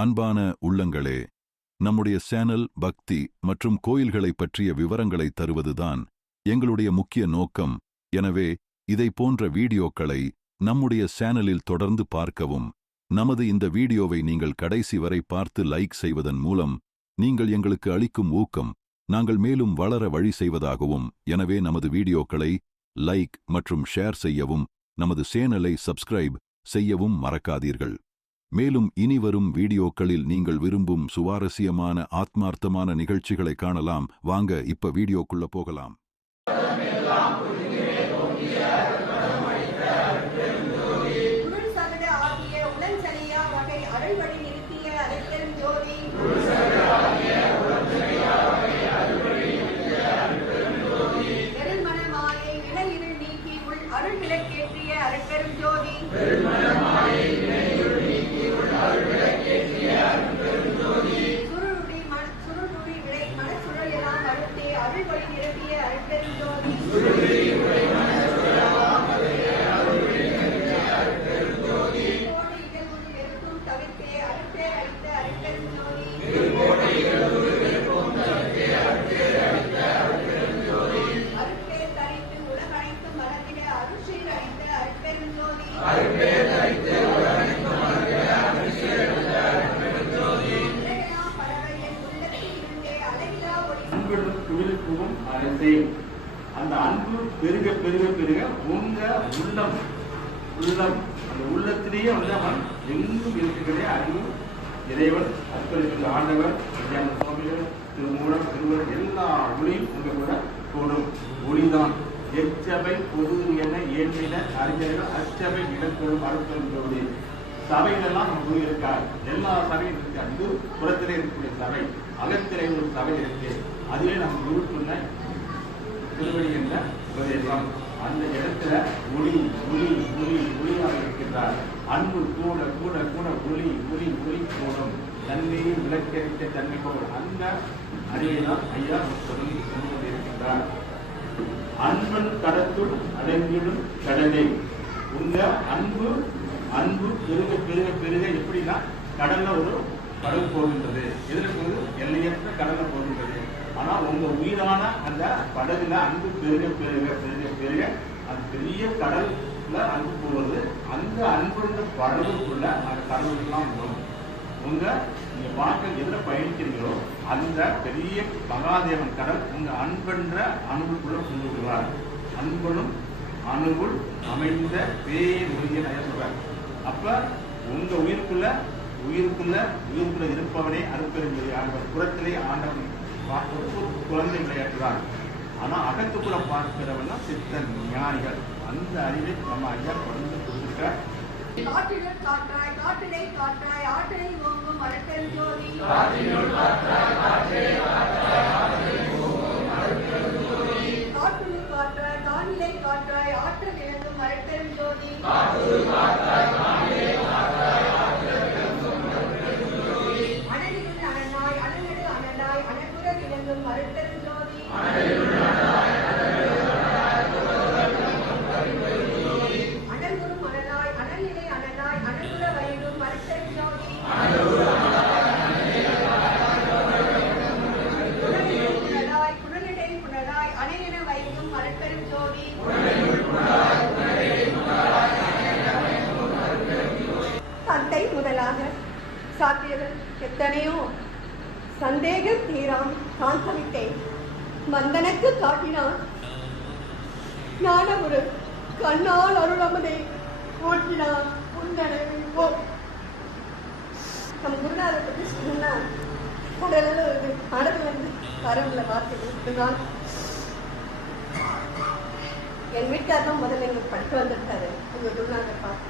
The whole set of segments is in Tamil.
அன்பான உள்ளங்களே, நம்முடைய சேனல் பக்தி மற்றும் கோயில்களை பற்றிய விவரங்களை தருவதுதான் எங்களுடைய முக்கிய நோக்கம். எனவே இதை போன்ற வீடியோக்களை நம்முடைய சேனலில் தொடர்ந்து பார்க்கவும். நமது இந்த வீடியோவை நீங்கள் கடைசி வரை பார்த்து லைக் செய்வதன் மூலம் நீங்கள் எங்களுக்கு அளிக்கும் ஊக்கம் நாங்கள் மேலும் வளர வழி செய்வதாகவும். எனவே நமது வீடியோக்களை லைக் மற்றும் ஷேர் செய்யவும், நமது சேனலை சப்ஸ்கிரைப் செய்யவும் மறக்காதீர்கள். மேலும் இனிவரும் வீடியோக்களில் நீங்கள் விரும்பும் சுவாரஸ்யமான ஆத்மார்த்தமான நிகழ்ச்சிகளை காணலாம். வாங்க இப்ப வீடியோக்குள்ள போகலாம். அந்த அன்பு பெருக பெருக பெருக உங்க உள்ளம் உள்ளம் அந்த உள்ளத்திலேயே வந்து அவன் எங்கும் இருக்கிறதே அறிவு இறைவன் அற்புத ஆண்டவர் சுவாமிகள் திருமூலம் திருவள்ளுவர் எல்லா ஒளியும் உங்க கூட கூடும் ஒளிதான். எச்சபை பொது என ஏழ்மையில அறிஞர்கள் அச்சபை இடத்தொழும் அறுத்தொழும் சபைகளெல்லாம் நம்ம போய் இருக்கார். எல்லா சபையும் இருக்கு. அது புறத்திலே இருக்கக்கூடிய சபை, அகத்திலே ஒரு சபை இருக்கு. அதுவே நம்ம குருக்குள்ள திருவடி என்ற உபதேசம். அந்த இடத்துல ஒளி ஒளி ஒளி ஒளியாக இருக்கின்றார். அன்பு கூட கூட கூட ஒளி ஒளி ஒளி கூடும். தன்மையும் விளக்கரித்த தன்மை போடும். அந்த அறிவை தான் ஐயா சொல்லிக் இருக்கின்றார். அன்பன் கடத்துள் அடங்கிடும் கடலை. உங்க அன்பு அன்பு பெருக பெருக பெருக எப்படின்னா கடல்ல ஒரு கடல் போகின்றது. எதுல போகுது? எல்லையற்ற கடல்ல போகின்றது. ஆனா உங்க உயிரான அந்த படகுல அன்பு பெருக பெருக பெருக பெருக அது பெரிய கடல்ல அன்பு போவது. அந்த அன்புன்ற படகுக்குள்ள அந்த கடவுள்லாம் போகும். உங்க நீங்க பார்க்க எதுல பயணிக்கிறீங்களோ அந்த பெரிய மகாதேவன் கடல் உங்க அன்பென்ற அணுவுக்குள்ள கொண்டு விடுவார். அன்பனும் அணுவுள் அமைந்த பேருடைய சொல்றார். அப்ப உங்க உயிருக்குள்ள உயிருக்குள்ள உயிருக்குள்ள இருப்பவனே அருப்பெரும்படி ஆண்டவர். புறத்திலே ஆண்டவன் குழந்தை விளையாட்டுதான். ஆனா அகத்துக்குள்ள பார்க்கிறவன் தான் சித்தன் ஞானிகள். அந்த அறிவை நம்ம ஐயா கொண்டு கொடுத்திருக்க. காற்றினுள் காற்றாய் காற்றினை காற்றாய் ஆற்றலை ஓங்கும் அருட்பெரும் ஜோதி. காற்றினுள் காற்றாய் காணிலை காற்றாய் ஆற்றல் இழந்தும் அருட்பெரும் ஜோதி. அனலினுள் அனனாய் அனலடு அனலாய் அனகுரல் இழந்தும் அருட்பெரும் ஜோதி. அனல்குறும் அனலாய் அனல்நிலை அனலாய் அனகுர வயதும் அருட்பெரும் ஜோதி. புனலாய் புனலிடை புனலாய் அணையென வைக்கும் அருட்பெரும் ஜோதி. தந்தை முதலாக சாத்தியவர் எத்தனையோ சந்தேகம் தீராம் காந்தவித்தை மந்தனுக்கு காட்டினான். ஞான ஒரு கண்ணால் அருளமதை ஓட்டினான். உந்தனவோ நம் குருநாதரை பற்றி சொன்னா கடலில் வருது, கடல் வந்து கரவுல பார்த்துதான். என் வீட்டுக்காரதான் முதல்ல எங்களுக்கு படிக்க வந்திருக்காரு. உங்க குருநாதர் பார்த்து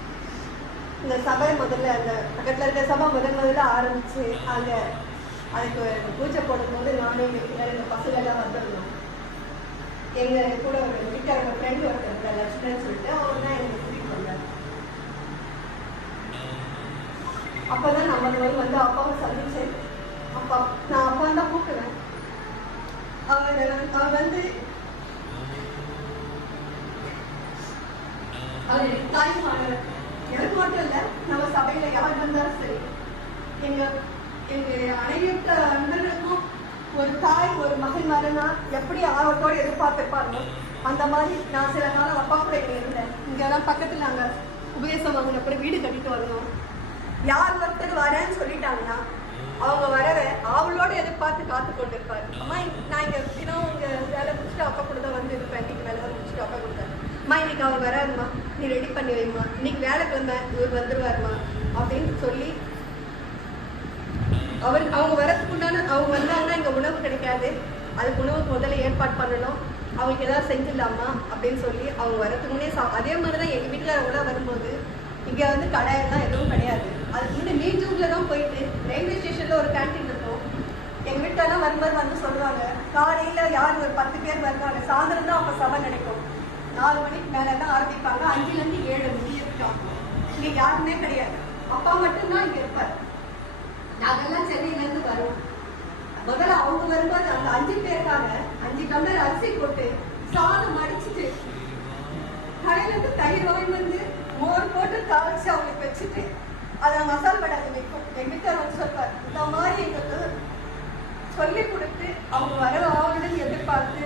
இந்த சபை முதல்ல அந்த பக்கத்துல இருக்க சபை முதல்ல ஆரம்பிச்சு அங்க அதுக்கு பூஜை போடும்போது நானே எங்க பசங்க எல்லாம் வந்துடணும். எங்க கூட ஒரு வீட்டுக்காரங்க ஃப்ரெண்டு ஒருத்தர் லட்சுமணன் சொல்லிட்டு அவர் தான் எனக்கு கூட்டிட்டு வந்தார். அப்பதான் நம்ம வந்து அப்பாவை சந்திச்சேன். அப்பா நான் அப்பா தான் கூப்பிடுவேன். அவர் வந்து அவர் தாய்மானவர். எனக்கு மட்டும் இல்லை, நம்ம சபையில யார் வந்தாலும் சரி எங்க எங்க அனைத்து அன்பர்களுக்கும் ஒரு தாய் ஒரு மகன் வரனா எப்படி ஆர்வத்தோடு எதிர்பார்த்திருப்பாங்களோ அந்த மாதிரி நான் சில காலம் அப்பா கூட இங்கே இருந்தேன். இங்கெல்லாம் பக்கத்தில் நாங்கள் உபதேசம் வாங்கினப்படி வீடு கட்டிட்டு வரணும். யார் ஒருத்தர் வரேன்னு சொல்லிட்டாங்கன்னா அவங்க வரவே அவளோட எதிர்பார்த்து காத்து கொண்டு இருப்பாரு. அம்மா நான் இங்கே தினம் இங்கே வேலை முடிச்சுட்டு அப்பா கூட தான் வந்து இருப்பேன். இன்னைக்கு வேலை முடிச்சுட்டு அப்பா கொடுத்தேன். அம்மா இன்னைக்கு அவர் வராருமா, நீ ரெடி பண்ணி வைமா, இன்னைக்கு வேலைக்கிழமை இவர் வந்துருவாருமா அப்படின்னு சொல்லி அவங்க வரதுக்கு உண்டான அவங்க வந்தாங்கன்னா இங்கே உணவு கிடைக்காது, அதுக்கு உணவுக்கு முதல்ல ஏற்பாடு பண்ணணும், அவங்களுக்கு ஏதாவது செஞ்சிடலாமா அப்படின்னு சொல்லி அவங்க வரதுக்கு முன்னே அதே மாதிரி தான் எங்கள் வீட்டில் அவங்க வரும்போது இங்கே வந்து கடையெல்லாம் எதுவும் கிடையாது. அதுக்கு முன்னே மீஞ்சூரில் தான் போயிட்டு ரயில்வே ஸ்டேஷனில் ஒரு கேன்டீன் இருக்கும். எங்கள் வீட்டெல்லாம் வரும்போது வந்து சொல்லுவாங்க, காலையில் யார் ஒரு 10 பேர் வருவாங்க, சாயந்தரம் தான் அப்போ சபை கிடைக்கும். 4 மணிக்கு மேலே தான் ஆரம்பிப்பாங்க, 5லேருந்து 7 முடியிருக்கோம். இங்கே யாருமே கிடையாது, அப்பா மட்டும்தான் இங்கே இருப்பார். நாங்கெல்லாம் சென்னையிலேருந்து வருவோம். முதல்ல அவங்க வரும்போது அந்த 5 பேருக்காக 5 டம்ளர் அரிசி போட்டு சாதம் அடிச்சுட்டு கடையிலேருந்து தயிர் வாங்கி வந்து மோர் போட்டு தாளிச்சு அவங்களுக்கு வச்சுட்டு அதை மசால் வடை வைக்கும். எங்கள் வீட்டில் வந்து சொல்வார், இந்த மாதிரி எங்களுக்கு சொல்லி கொடுத்து அவங்க வர ஆவலுன்னு எதிர்பார்த்து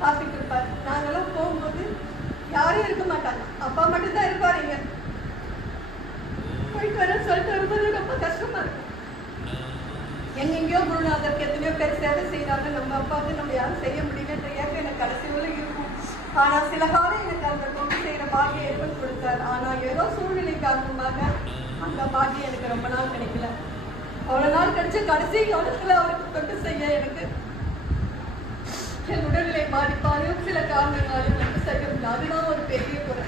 காத்துட்டு இருப்பார். நாங்கெல்லாம் போகும்போது யாரும் இருக்க மாட்டாங்க, அப்பா மட்டும்தான் இருப்பார். இங்க போயிட்டு வர சொல்லிட்டு வரும்போது ரொம்ப கஷ்டமா இருக்கும். எங்கெங்கயோ குருநாதருக்கு எத்தனையோ பேர் சேவை செய்யறாங்க, நம்ம அப்பாவுக்கு நம்ம யாரும் செய்ய முடியலன்ற ஏற்க எனக்கு கடைசி வரை இருக்கும். ஆனா சில காலம் எனக்கு அந்த தொண்டு செய்யற பாக்கியம் ஏற்பட்டு கொடுத்தார். ஆனா ஏதோ சூழ்நிலை காரணமாக அந்த பாக்கியம் எனக்கு ரொம்ப நாள் கிடைக்கல. அவ்வளவு நாள் கிடைச்ச கடைசி காலத்துல அவருக்கு தொண்டு செய்ய எனக்கு என் உடல்நிலை பாதிப்பாலையும் சில காரணங்களாலும் தொண்டு செய்ய முடியல. அதுதான் ஒரு பெரிய குறை.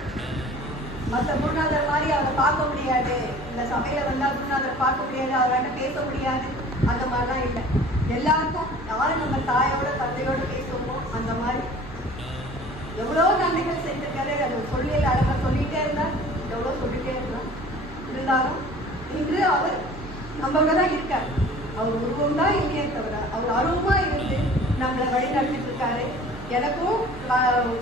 மற்ற குருநாதர் மாதிரி அவரை பார்க்க முடியாது, இந்த சபையில வந்தா குருநாதர் பார்க்க முடியாது, அவர்கிட்ட பேச முடியாது, அந்த மாதிரிலாம் இல்லை. எல்லாருக்கும் யாரும் நம்ம தாயோட தந்தையோட பேசுவோமோ அந்த மாதிரி எவ்வளோ நன்மைகள் செஞ்சிருக்காரு. அது சொல்லி அழகா சொல்லிட்டே இருந்தா எவ்வளோ சொல்லிட்டே இருந்தான். இருந்தாலும் இன்று அவர் நம்மளோட தான் இருக்காரு. அவர் உருவம் தான் இல்லையே தவிர அவர் அருவமா இருந்து நம்மளை வழி நடத்திட்டு இருக்காரு. எனக்கும்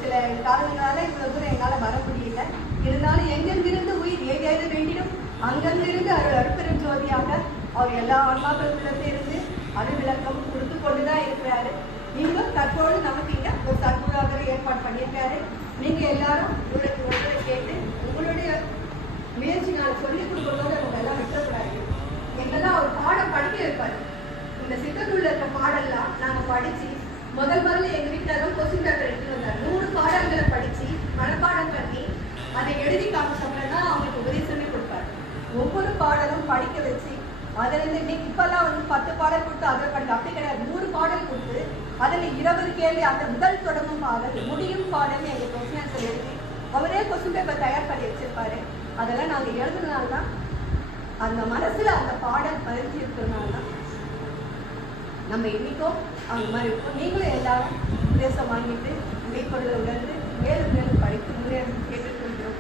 சில காரணங்களால இவ்வளவு தூரம் என்னால வர முடியல. இருந்தாலும் எங்கெங்கிருந்து உயிர் ஏதாவது வேண்டிடும் அங்கிருந்து அவர் அருப்பெரும் ஜோதியாக அவர் எல்லா ஆன்மாக்களிடத்திலிருந்து இருந்து அது விளக்கம் கொடுத்து கொண்டுதான் இருக்கிறாரு. நீங்களும் தற்போது நமக்கு இங்க ஒரு சத்குருவாக ஏற்பாடு பண்ணியிருக்காரு. நீங்க எல்லாரும் உங்களுக்கு ஒருத்தரை கேட்டு உங்களுடைய முயற்சினால சொல்லிக் கொடுக்கறதோட நம்ம எல்லாம் விட்டுறக்கூடாது. எங்கெல்லாம் அவர் பாடம் படிக்க வைப்பாரு. இந்த சித்தத்துள்ள இருக்க பாடெல்லாம் நாங்க படிச்சு முதல்ல எங்க வீட்டுல தான் கொஸ்டின் பேப்பர் எடுத்துட்டு வந்தார். 100 பாடங்களை படிச்சு மனப்பாடம் பண்ணி அதை எழுதி காமிச்சோம்னா அவங்களுக்கு உபதேசமே கொடுப்பாரு. ஒவ்வொரு பாடலும் படிக்க வச்சு அதுல இருந்து இன்னைக்கு இப்பெல்லாம் வந்து 10 பாடல் கொடுத்து அதில் படிக்க அப்படி கிடையாது. 100 பாடல் கொடுத்து அதுல 20 கேள்வி அந்த முதல் தொடங்கும் பாடல் முடியும் பாடல் எங்க கொஸ்டின் ஆன்சர் எழுதி அவரே கொஸ்டின் பேப்பர் தயார் பண்ணி வச்சிருப்பாரு. அதெல்லாம் நாங்க எழுதுனால்தான் அந்த மனசுல அந்த பாடல் பதிஞ்சு இருக்கிறதுனால்தான் நம்ம இன்னைக்கும் அந்த மாதிரி இருக்கும். நீங்களும் எல்லாரும் உபதேசம் வாங்கிட்டு மெய்ப்பொருளை உணர்ந்து மேலும் மேலும் படித்து முன்னேறி கேட்டுக்கொள்கிறோம்.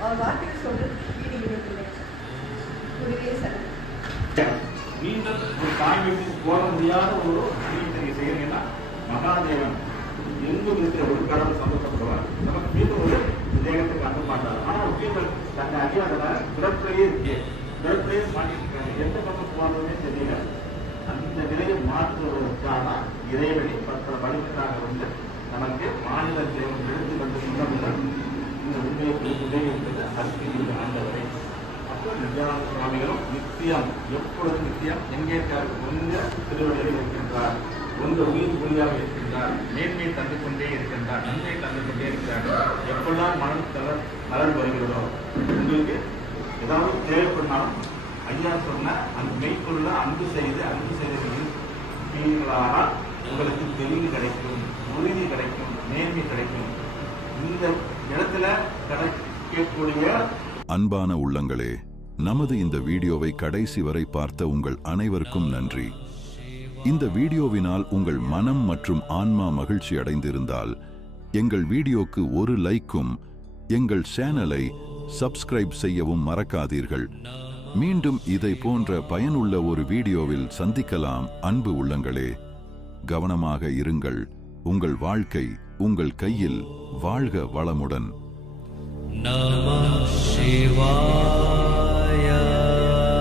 அவர் வார்த்தைகள் சொல்றது வீடு இணைப்பில்லை. குருவே சரணம். மீண்டும் ஒரு தாய் வீட்டுக்கு போக முடியாத ஒரு விஷயத்தை நீங்க செய்யறீங்கன்னா மகாதேவன் எங்கும் இருக்கிற ஒரு கடவுள் சந்தோஷப்படுவார். நமக்கு மீண்டும் ஒரு தேகத்துக்கு அனுப்ப மாட்டார். ஆனா முக்கியங்கள் தன்னை அறியாதன பிறப்பிலேயே இருக்கு, பிறப்பிலேயே மாட்டிருக்காங்க, எந்த பக்கம் போனதுமே தெரியல. அந்த நிலையை மாற்றுவதற்கான இறைவனை பல வழிகளாக வந்து நமக்கு மாநில தேவன் எடுத்து வந்து சொன்னதுதான் இந்த உண்மையை உதவி என்பது அறிக்கை ஆண்டவரை. அப்போ நித்யானந்த சுவாமிகளும் நித்தியம் எப்பொழுது நித்தியம் எங்கே இருக்கார்? ஒன்று திருவள்ளியில் இருக்கின்றார், ஒன்று உயிர் ஒளியாக இருக்கின்றார், மேன்மையை தந்து கொண்டே இருக்கின்றார், நன்மையை தந்து கொண்டே இருக்கிறார். எப்பெல்லாம் மனம் மலர் வருகிறதோ உங்களுக்கு ஏதாவது தேவைப்படனாலும் ஐயா சொன்ன அந்த மெய்ப்பொருள அன்பு செய்தீர்களானால் உங்களுக்கு தெளிவு கிடைக்கும், உறுதி கிடைக்கும், நேர்மை கிடைக்கும். இந்த இடத்துல கிடைக்கக்கூடிய அன்பான உள்ளங்களே, நமது இந்த வீடியோவை கடைசி வரை பார்த்த உங்கள் அனைவருக்கும் நன்றி. இந்த வீடியோவினால் உங்கள் மனம் மற்றும் ஆன்மா மகிழ்ச்சி அடைந்திருந்தால் எங்கள் வீடியோக்கு ஒரு லைக்கும் எங்கள் சேனலை சப்ஸ்கிரைப் செய்யவும் மறக்காதீர்கள். மீண்டும் இதை போன்ற பயனுள்ள ஒரு வீடியோவில் சந்திக்கலாம். அன்பு உள்ளங்களே, கவனமாக இருங்கள். உங்கள் வாழ்க்கை உங்கள் கையில். வாழ்க வளமுடன். நமः சிவாய.